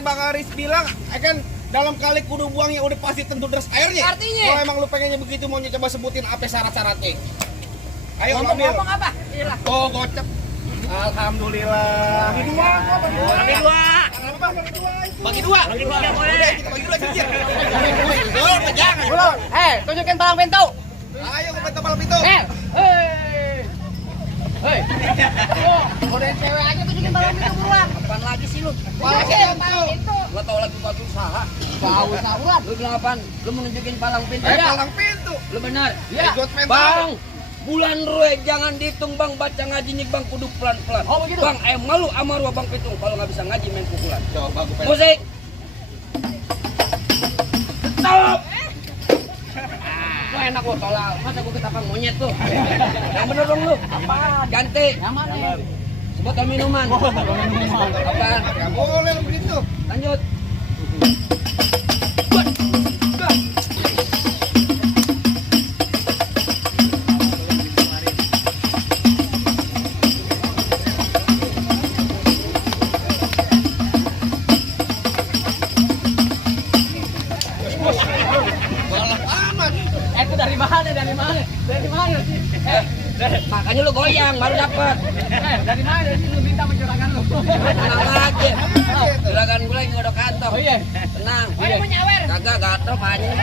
Bang Aris bilang, kan dalam kali kudu buangnya udah pasti tentu deras airnya. Artinya? Kalau emang lu pengennya begitu, mau coba sebutin apa syarat-syaratnya. Ayo ambil. Ngomong apa? Iyalah. Oh, gocep. Alhamdulillah. Bagi dua. Bagi dua nggak boleh. Udah, kita bagi dua cicir. Belum, jangan. Belum. Tunjukin palang pintu. Ayo ke pintu malam itu. Hei. Oh, godain cewek aja tunjukin palang pintu buruan. Apaan lagi sih lu? Palang pintu. Gak tau lagi buat usaha. Gak usah ulan. Lu bilang apaan? Lu mau nunjukin palang pintu? Palang pintu. Lu benar? Iya. Ikut mental. Bang, bulan ruwe jangan dihitung bang, baca ngaji nih bang, kudu pelan-pelan. Oh, begitu? Bang, malu sama ruang bang pitung kalau nggak bisa ngaji main pukulan. Coba gue pengen. Musik. Stop. Lu enak lu tolak, masa gua ketapang monyet tuh. Yang bener dong lu. Apa? Ganti. Yang mana? Sebutkan minuman. Apaan? Gak boleh lu begitu. Lanjut. Balap amat. Itu dari mana? Dari mana sih? Makanya lu goyang baru dapat. Dari mana? Dari sini lu minta mencurahkan lu. Tenang aja. Juragan gue lagi ngodok kantong. Oh iya. Tenang. Oh, dia mau nyawer. Kagak gatel panjang.